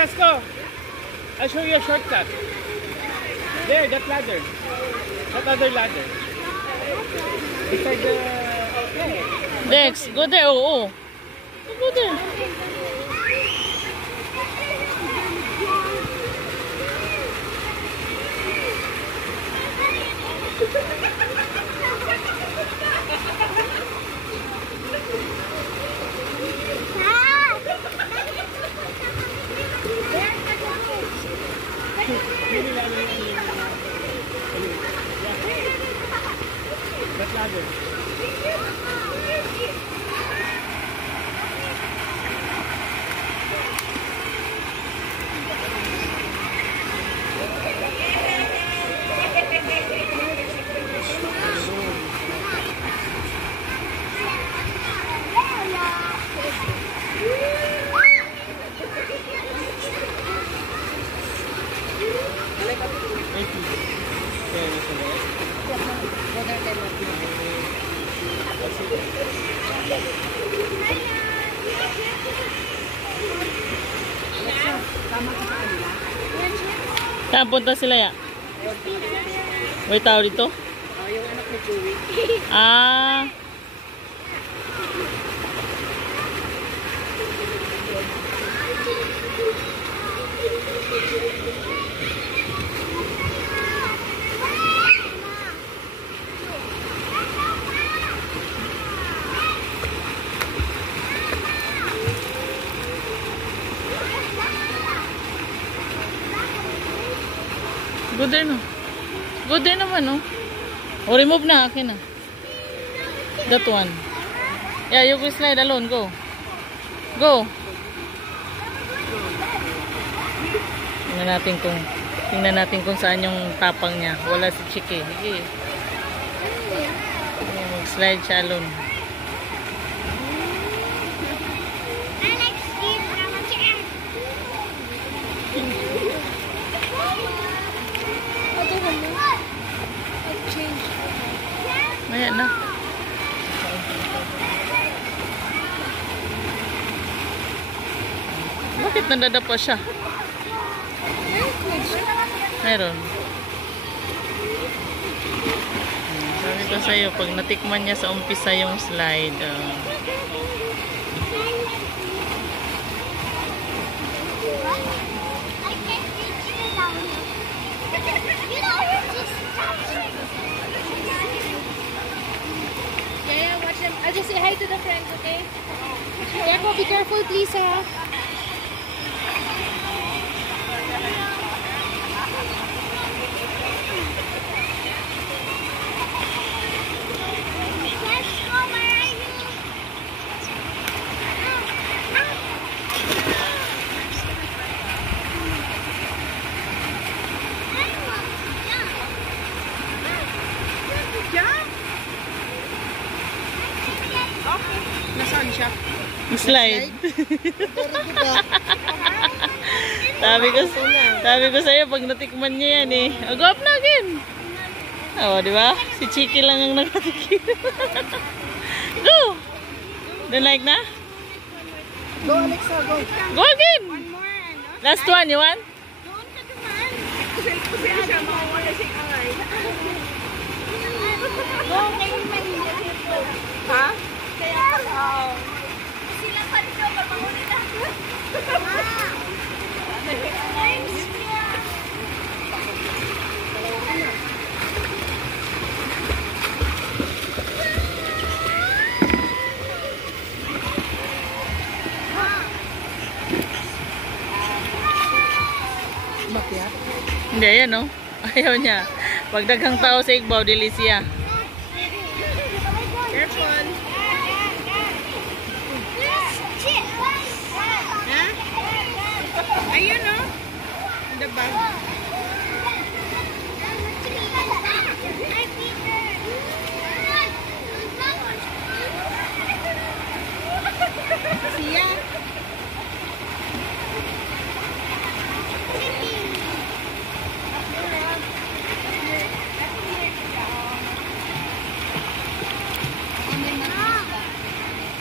Francesco, I'll show you a shortcut. There, that ladder. That other ladder. Beside the... Dex, go there. Oh. Go there. That ladder. Saan punta sila ya? May tao dito? Yung anak ni Joey. Ah. Go there no. Go there naman no. O remove na akin na. That one. Yeah, you can slide alone. Go. Go. Tingnan natin kung saan yung tapang niya. Wala si Chiki. Sige. Mag-slide siya alone. Ayan na. Bakit nadadapa siya? Meron. Sabi ko sa'yo, pag natikman niya sa umpisa yung slide, I'll just say hi to the friends, okay? Yako, be careful please, ha? Nasaan siya? slide. Sabi ko sa'yo, pag natikman niya yan eh. Go up na again. Oo, di ba? Si Chiki lang ang nakatikim. Go! Don't like na? Go, Alexa, go. Go again! Last one, you want? Ha? Sila pa rin daw, pagpahuli na. Bakit? Hindi, yan no? Ayaw niya. Pag daghang tao sa Igbaw, dili siya. Careful. Ha? Ayun no? The bag. Siya.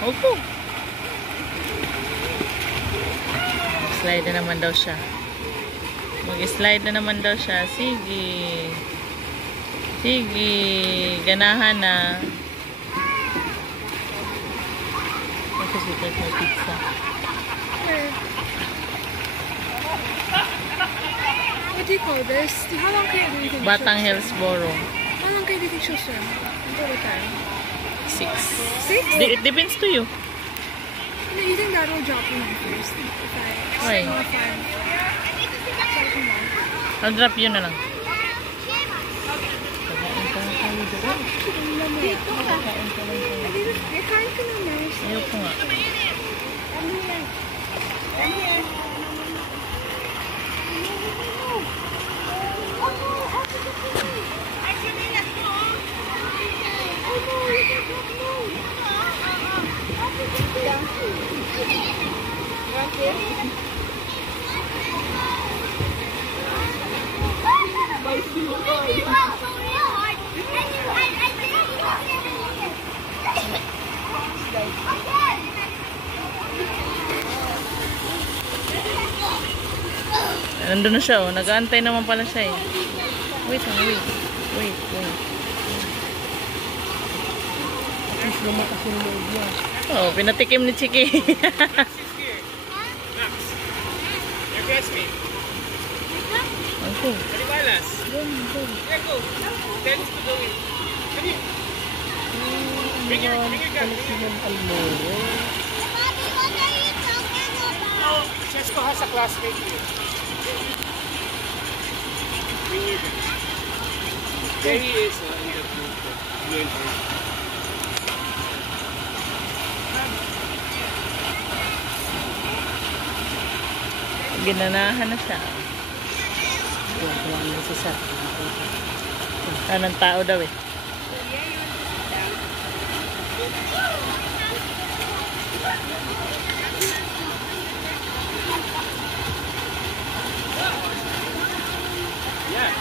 Opo. Mag-slide na naman daw siya. Mag-slide na naman daw siya. Sige. Sige. Ganahan na. Kasi may pizza. What do you call this? How long can you think Batang Hillsboro. How long can you think she'll swim? Until what time? 6. 6? It depends to you. No, you think that will drop you off first? If I Why? swim off time. I'll drop you na lang. Dito ka. May kain ka na, nurse. Ayoko nga. Nandun na siya, oh. Nag-aantay naman pala siya, eh. Wait. Oh, pinatikim ni Chiki. Max is here. Max. Your classmate. Okay. Manibalas. Here, go. Tell us to go in. Come here. Bring your gun. No, Chesko has a classmate here. Bring your gun. There he is in the group. Ginanahan na siya. Anong tao daw, eh. Yeah.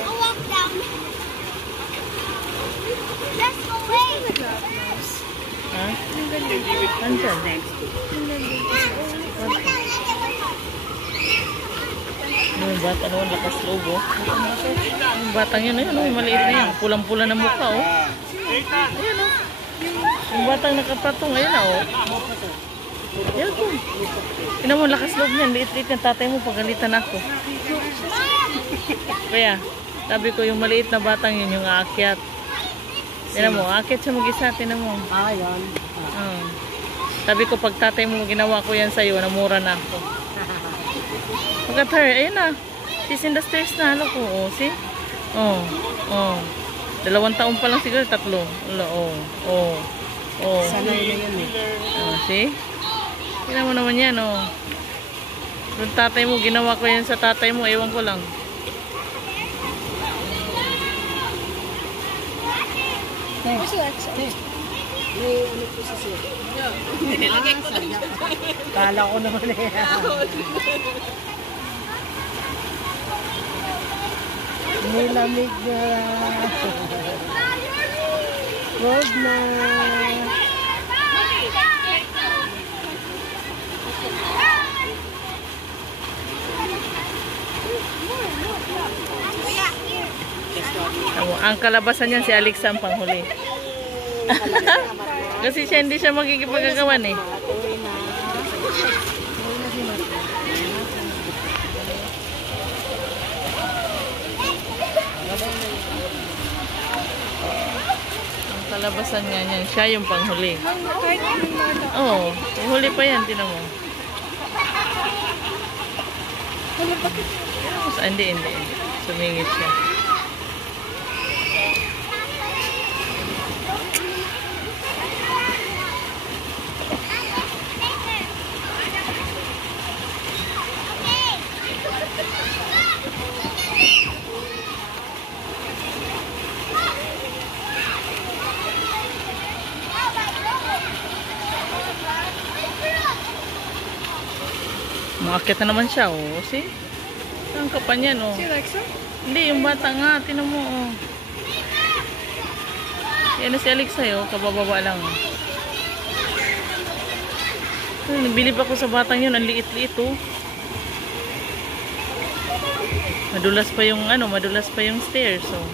I'll walk down. Let's go away. Ha? Andyan. Yung bata naman, lakas loob, oh. Yung batang yun, ayun, oh, maliit na yan. Pulang-pula na mukha, oh. Ayan, oh. Yung batang nakapatong, ayun na, oh. Ayan po. Ina mo, lakas loob niyan. Liit-liit ng tatay mo, pagalitan ako. Kaya, sabi ko, yung maliit na batang yun, yung aakyat. Tina mo, aakyat siya mag-isa, tina mo. Ah, yan. Sabi ko, pag tatay mo ginawa ko yan sa'yo, namura na ako. Look at her, ayun na. She's in the stairs na, halo ko. Oh, see? Oh. 2 taon pa lang siguro, 3. Oh. Sanay na yan, eh. Oh, see? Tingnan mo naman yan, oh. Yung tatay mo, ginawa ko yan sa tatay mo, ewan ko lang. Where's Alexa? May ano po sa siya. Kala ko naman, eh. Nilamig na. Wag na. Ang kalabasan niyan si Alexa ang panghuli. Kasi siya hindi siya magkikipagagawan, eh. Ang kalabasan nga niyan, siya yung panghuli. Oo, huli pa yan, tinan mo. Hindi. Sumingit siya. Umakyat na naman siya, oh. See? Ang kapan yan, oh. See Alexa? Hindi, yung bata nga. Tinan mo, oh. Yan na si Alexa, oh. Kabababa lang, oh. Nagbilib ako sa batang yun. Ang liit-liit, oh. Madulas pa yung, madulas pa yung stairs, oh.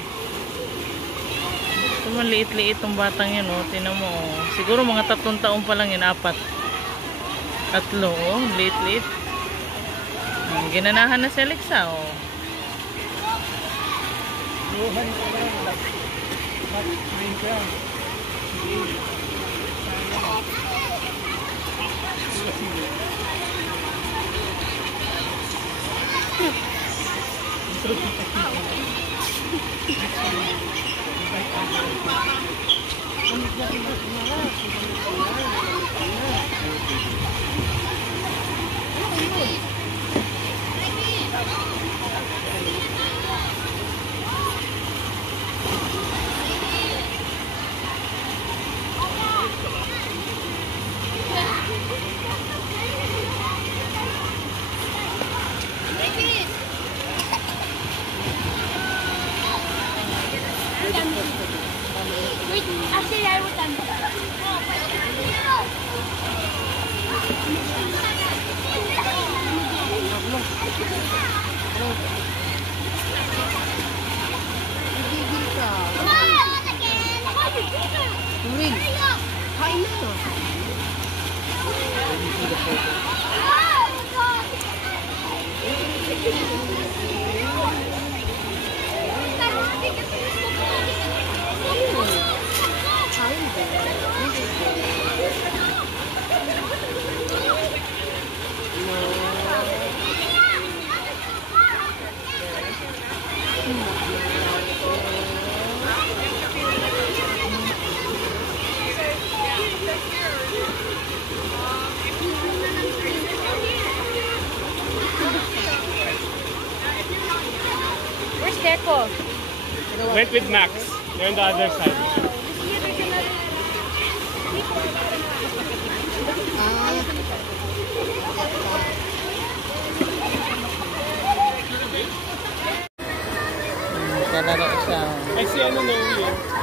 So, maliit-liit tong batang yun, oh. Tinan mo, oh. Siguro mga 3 taon pa lang yun, 4. 3, oh. Liit-liit. Ginanahan na si Alexa, oh. Luhan ko lang. Minecraft. Wait, actually I would done. Nagigil ka. Tuwin. Kain na to. Where's Deco? Went with Max. They're on the other side. Kalaro siya. Ay, si ano na yun.